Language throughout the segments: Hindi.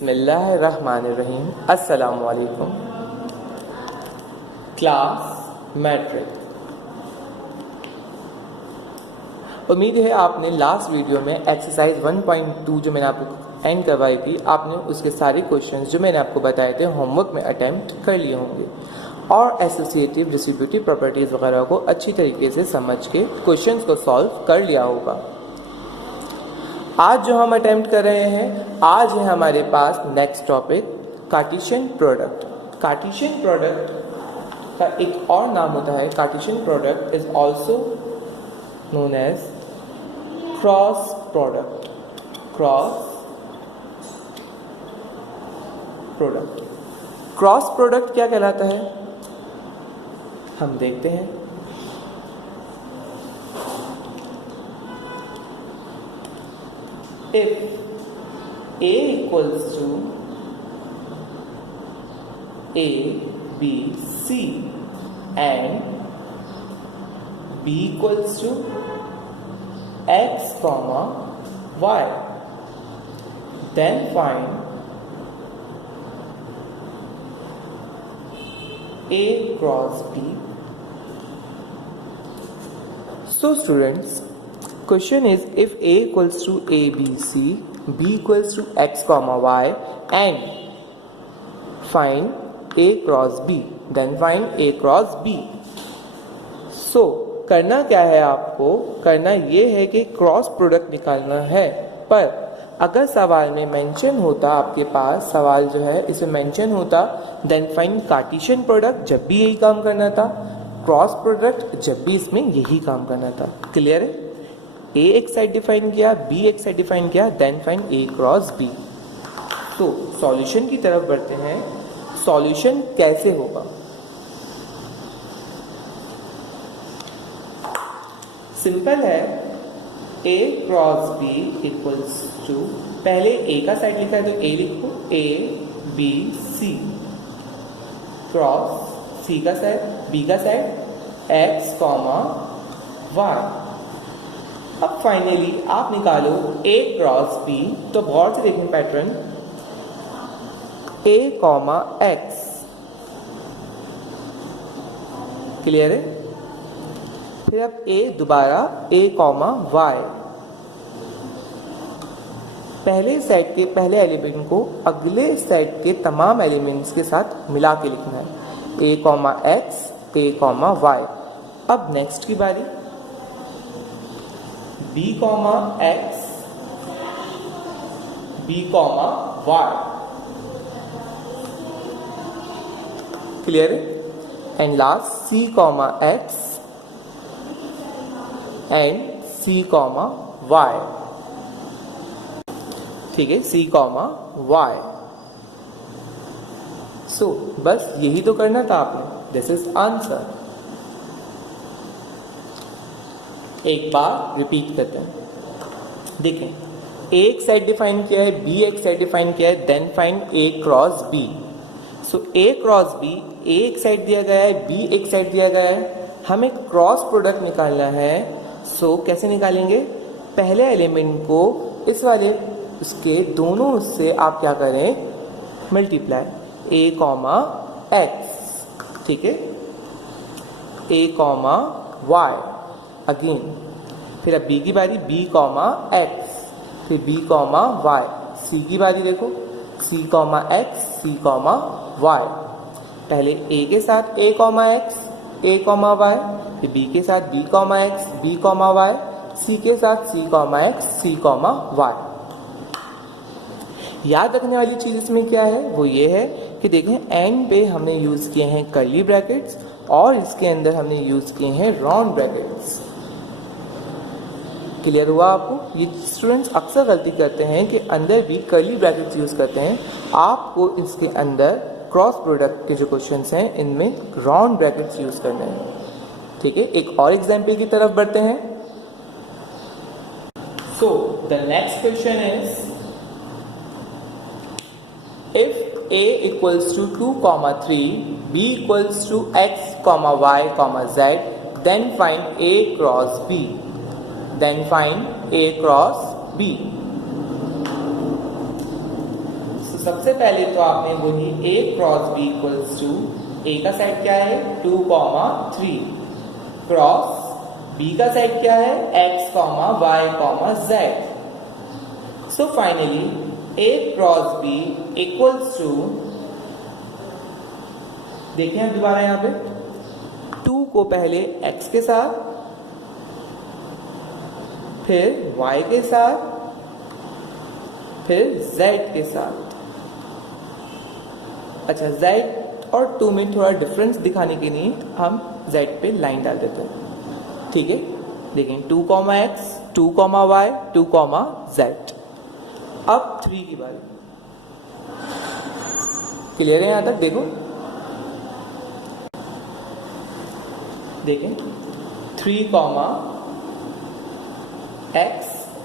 बिस्मिल्लाहिर्रहमानिर्रहीम। अस्सलामु अलैकुम। Class matric. उम्मीद है आपने लास्ट वीडियो में एक्सरसाइज 1.2 जो मैंने आपको एंड करवाई थी, आपने उसके सारे क्वेश्चंस जो मैंने आपको बताए थे होमवर्क में अटेम्प्ट कर लिए होंगे और एसोसिएटिव डिस्ट्रीब्यूटिव प्रॉपर्टीज़ वगैरह को अच्छी तरीके से समझ के क्वेश्चंस को सॉल्व कर लिया होगा। आज जो हम अटेम्प्ट कर रहे हैं, आज है हमारे पास next topic Cartesian product. Cartesian product का एक और नाम होता है, Cartesian product is also known as cross product. Cross product. Cross product क्या कहलाता है, हम देखते हैं। If A equals to A, B, C and B equals to X, Y, then find A cross B. So students, question is, if A equals to A, B, C, B equals to X, Y and find A cross B, then find A cross B. So करना क्या है, आपको करना ये है कि क्रॉस प्रोडक्ट निकालना है। पर अगर सवाल में मेंशन होता, आपके पास सवाल जो है इसमें मेंशन होता देन फाइंड कार्टेशियन प्रोडक्ट, जब भी यही काम करना था, क्रॉस प्रोडक्ट जब भी इसमें यही काम करना था। क्लियर है? ए एक साइड डिफाइन किया, बी एक साइड डिफाइन किया, देन फाइंड ए क्रॉस बी। तो सॉल्यूशन की तरफ बढ़ते हैं। सॉल्यूशन कैसे होगा? सिंपल है, ए क्रॉस बी इक्वल्स टू, पहले ए का साइड लिखा है तो ए लिखो, ए बी सी क्रॉस सी का साइड, बी का साइड, एक्स कॉमा वाई। अब फाइनली आप निकालो A क्रॉस B, तो गौर से देखें pattern, A comma X। Clear है? फिर अब A दोबारा A कॉमा Y। पहले सेट के पहले एलिमेंट को अगले सेट के तमाम एलिमेंट्स के साथ मिला के लिखना है, A comma X, A comma Y। अब नेक्स्ट की बारी, B comma X, B comma Y। Clear है? And last C comma X and C comma Y। ठीक है, C कॉमा Y। सो बस यही तो करना था आपने। This is answer. एक बार रिपीट करते हैं। देखें, ए एक साइड डिफाइन किया है, बी एक साइड डिफाइन किया है, देन फाइंड ए क्रॉस बी। सो ए क्रॉस बी, ए एक साइड दिया गया है, बी एक साइड दिया गया है, हमें क्रॉस प्रोडक्ट निकालना है। सो कैसे निकालेंगे? पहले एलिमेंट को इस वाले उसके दोनों से आप क्या करें, मल्टीप्लाई, ए कॉमा एक्स, ठीक है, ए कॉमा वाई अगेन। फिर अब बी की बारी, बी कॉमा एक्स, फिर बी कॉमा वाई। सी की बारी देखो, C comma X, C comma Y. पहले ए के साथ A comma X, A comma Y, फिर बी के साथ B comma X, B comma Y, C के साथ C comma X, C comma Y. याद रखने वाली चीज इसमें क्या है, वो ये है कि देखें एंड पे हमने यूज किए हैं कर्ली ब्रैकेट्स और इसके अंदर हमने यूज किए हैं राउंड ब्रैकेट्स। क्लियर हुआ आपको? ये स्टूडेंट्स अक्सर गलती करते हैं कि अंदर भी कर्ली ब्रैकेट्स यूज करते हैं। आपको इसके अंदर क्रॉस प्रोडक्ट के जो क्वेश्चंस हैं इनमें राउंड ब्रैकेट्स यूज करने हैं। ठीक है, एक और एग्जांपल की तरफ बढ़ते हैं। So the next question is, if A equals to 2,3, B equals to X, Y, Z, then find A cross B. Then find A cross B. सबसे पहले तो आपने वही a cross b equals to a का साइड क्या है 2, 3 क्रॉस b का साइड क्या है x, y, z। So finally a cross b equals to, देखें अब दोबारा यहां पे 2 को पहले x के साथ, फिर y के साथ, फिर z के साथ। अच्छा, z और 2 में थोड़ा डिफरेंस दिखाने के लिए हम z पे लाइन डाल देते हैं, ठीक है। देखें 2, x, 2, y, 2, z। अब 3 की बारी, क्लियर है यहां तक? देखो देखें 3, x,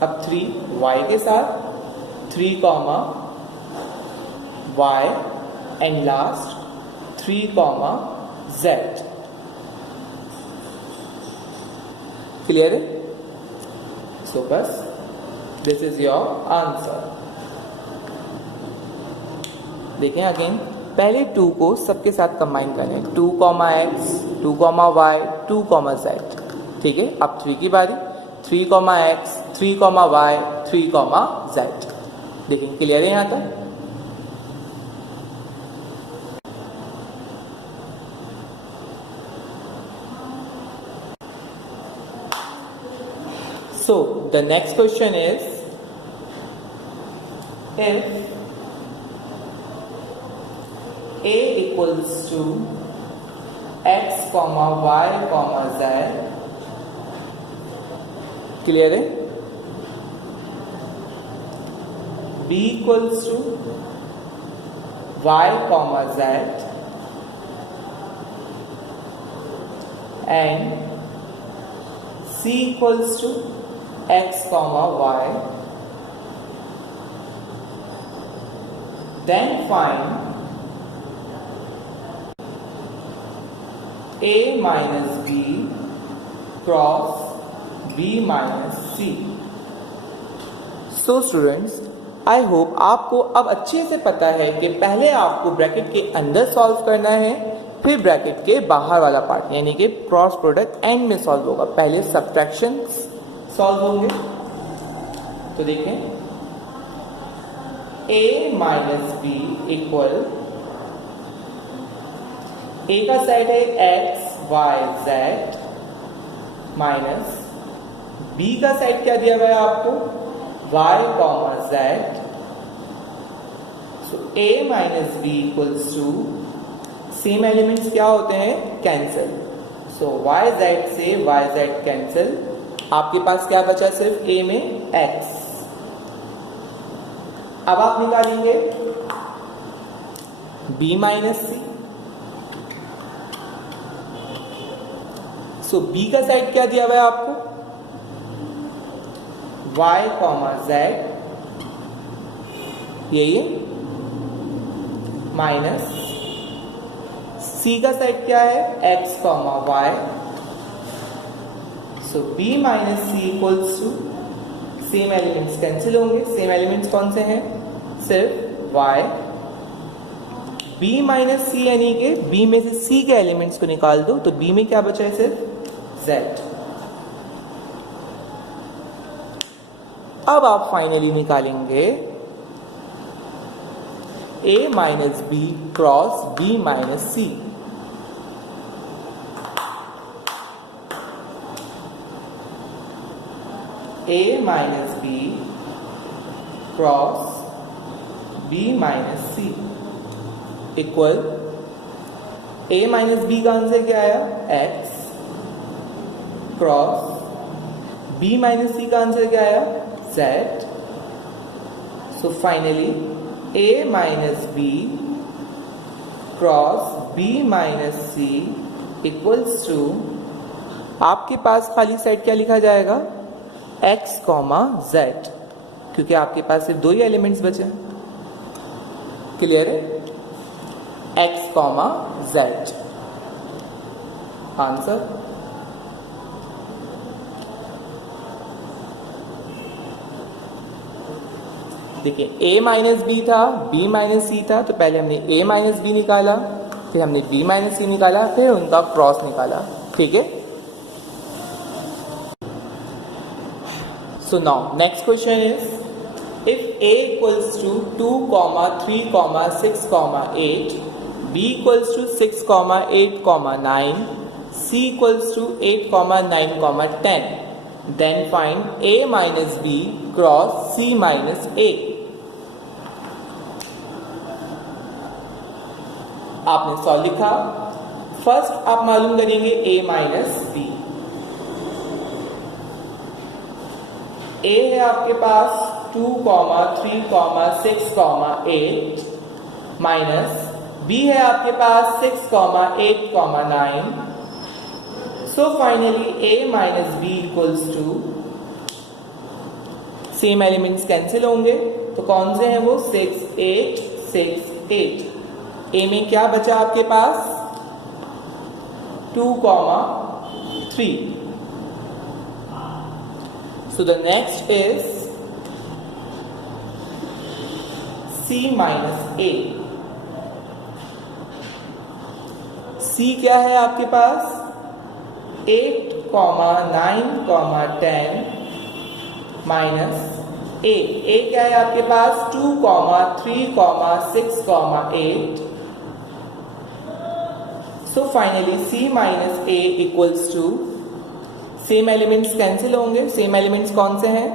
अब 3 y के साथ, 3, y and last 3, z। Clear है? सो बस दिस इज योर आंसर। देखें अगेन, पहले 2 को सबके साथ कंबाइन करें, 2, x, 2, y, 2, z, ठीक है। अब 3 की बारी, 3, x, 3, y, 3, z। देखें क्लियर है यहां तक? So the next question is, if a equals to x, y, z, clear है? b equals to y, z and c equals to x, y, then find a minus b cross b minus c। So students, I hope आपको अब अच्छे से पता है कि पहले आपको ब्रैकेट के अंदर सॉल्व करना है, फिर ब्रैकेट के बाहर वाला पार्ट यानी कि क्रॉस प्रोडक्ट एंड में सॉल्व होगा। पहले सब्ट्रैक्शन सॉल्व होंगे, तो देखें a minus B equal, a का साइड है x, y, z minus b का साइड क्या दिया हुआ है आपको y, z। So a minus B equals to, same elements क्या होते हैं कैंसिल, सो y, z से y, z कैंसिल, आपके पास क्या बचा सिर्फ a में x। अब आप निकालेंगे b minus C, so b का साइड क्या दिया हुआ है आपको y, z, यही माइनस c का साइड क्या है x, y। So b minus C equals to, same elements cancel होंगे, सेम एलिमेंट्स कौन से हैं सिर्फ y, b माइनस सी यानी कि b में से c के एलिमेंट्स को निकाल दो, तो b में क्या बचा है सिर्फ z। अब आप फाइनली निकालेंगे a minus B cross b minus C. a minus B cross b minus C equal, a minus B का आंसर क्या आया x cross b minus C का आंसर क्या आया z। So finally a minus B cross b minus C equals to, आपके पास खाली साइड क्या लिखा जाएगा x, z, क्योंकि आपके पास सिर्फ दो ही एलिमेंट्स बचे हैं। क्लियर है? x, z answer. देखिए a माइनस बी था, b माइनस सी था, तो पहले हमने a माइनस बी निकाला, फिर हमने b माइनस सी निकाला, फिर उनका क्रॉस निकाला, ठीक है। So now next question is if a equals to 2, 3, 6, 8, b equals to 6, 8, 9, c equals to 8, 9, 10, then find a minus b cross c minus a। आपने सॉल्व लिखा, फर्स्ट आप मालूम करेंगे a माइनस b। a है आपके पास 2, 3, 6, 8 माइनस b है आपके पास 6, 8, 9। So finally a minus b equals to, same elements cancel होंगे, तो कौन से हैं वो, 6, 8, 6, 8। a में क्या बचा आपके पास, 2, 3। So the next is c minus a। c क्या है आपके पास, 8, 9, 10 माइनस a क्या है आपके पास, 2, 3, 6, 8। So finally c minus a equals to, same elements cancel होंगे, सेम एलिमेंट्स कौन से हैं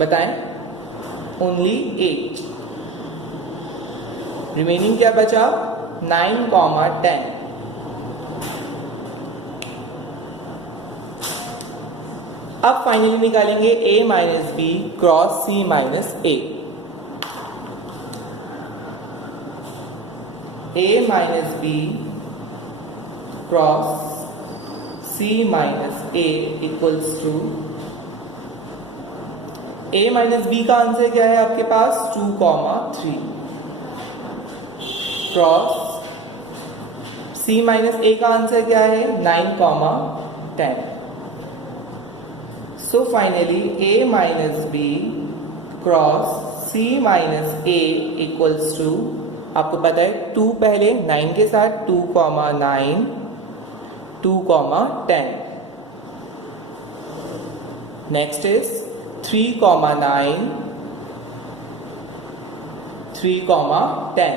बताएं, ओनली 8। रिमेनिंग क्या बचा, 9, 10। अब फाइनली निकालेंगे a minus B cross c minus a। a minus B cross c minus a equals to, a minus b का आंसर क्या है आपके पास, 2, 3 क्रॉस c माइनस a का आंसर क्या है, 9, 10। So finally a minus b cross c minus a equals to, आपको पता है 2 पहले 9 के साथ, 2, 9, 2, 10। Next is 3, 9, 3, 10।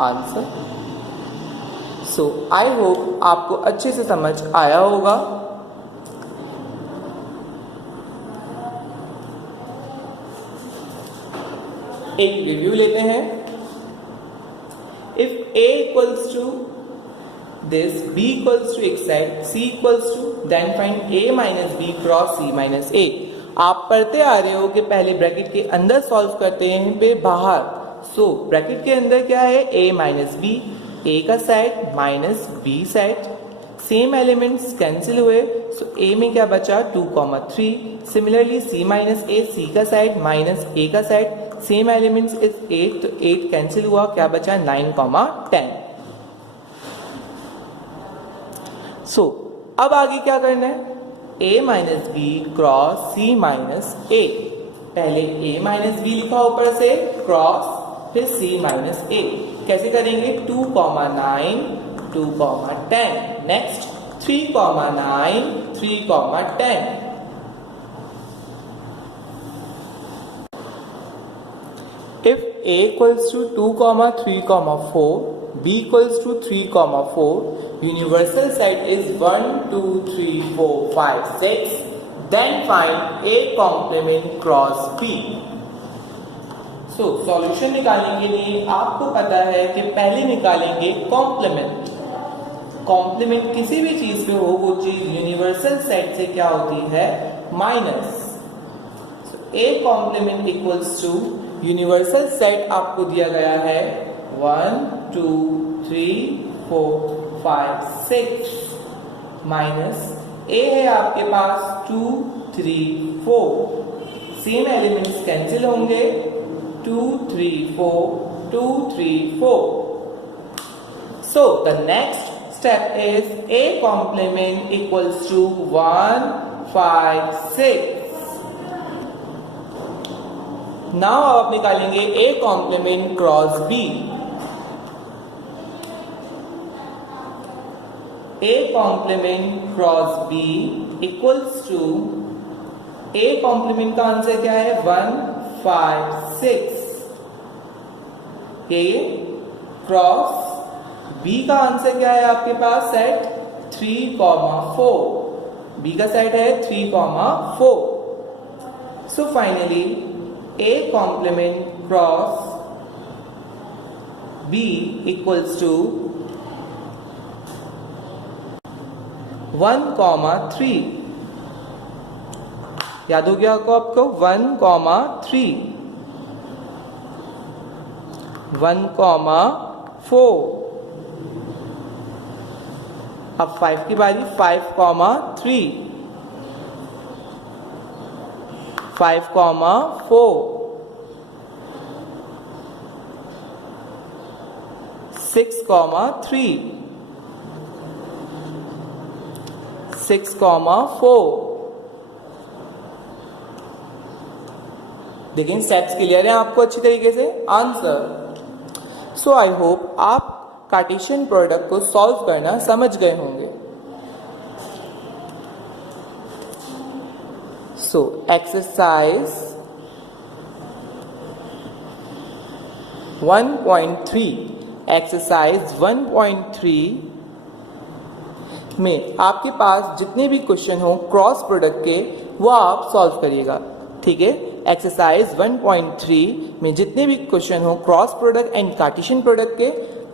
Answer. So I hope आपको अच्छे से समझ आया होगा। एक रिव्यू लेते हैं। If a equals to this, b equals to x side, c equals to, then find a minus b cross c minus a। आप पढ़ते आ रहे हो कि पहले ब्रैकेट के अंदर सॉल्व करते हैं फिर बाहर। सो ब्रैकेट के अंदर क्या है, a माइनस बी, a का side minus b side, same elements cancel हुए। सो a में क्या बचा, 2, 3। Similarly c minus a, c का साइड माइनस a का साइड, सेम एलिमेंट्स इज 8, तो 8 कैंसिल हुआ, क्या बचा, 9, 10। सो अब आगे क्या करना है, a minus B cross c minus a। पहले a माइनस बी लिखा ऊपर से, क्रॉस, फिर c माइनस a। कैसे करेंगे, 2, 9, 2, 10। Next 3, 9, 3, 10। If a equals to 2, 3, 4, b equals to 3, 4, universal side is 1, 2, 3, 4, 5, 6, then find a complement cross b। So solution निकालने के लिए आपको पता है कि पहले निकालेंगे कॉम्प्लीमेंट। कॉम्प्लीमेंट किसी भी चीज पे हो, वो चीज यूनिवर्सल सेट से क्या होती है, minus. a complement equals to, universal set आपको दिया गया है 1, 2, 3, 4, 5, 6 माइनस a है आपके पास 2, 3, 4। सेम एलिमेंट्स कैंसिल होंगे, 2, 3, 4, 2, 3, 4। So the next step is A complement equals to 1, 5, 6. Now आप निकालेंगे A complement cross B. A complement cross B equals to A complement का आंसर क्या है 1, 5, 6. ये क्रॉस B का आंसर क्या है आपके पास सेट 3, 4. B का सेट है 3, 4. So finally A complement cross B equals to 1, 3. याद हो गया आपको 1, 3. 1, 4. अब 5 की बारी 5, 3. 5, 4. 6, 3. 6, 4. देखिए स्टेप्स क्लियर हैं आपको अच्छी तरीके से. आंसर. सो आई होप आप कार्टेशियन प्रोडक्ट को सॉल्व करना समझ गए होंगे. सो एक्सरसाइज 1.3 एक्सरसाइज 1.3 में आपके पास जितने भी क्वेश्चन हो क्रॉस प्रोडक्ट के वो आप सॉल्व करिएगा. ठीक है. एक्सरसाइज 1.3 में जितने भी क्वेश्चन हो cross product and Cartesian product के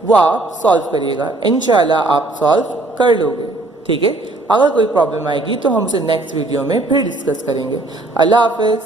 वो आप सॉल्व करिएगा. इंशाल्लाह आप सॉल्व कर लोगे. ठीक है. अगर कोई प्रॉब्लम आएगी तो हम उसे नेक्स्ट वीडियो में फिर डिस्कस करेंगे. अल्लाह हाफिज.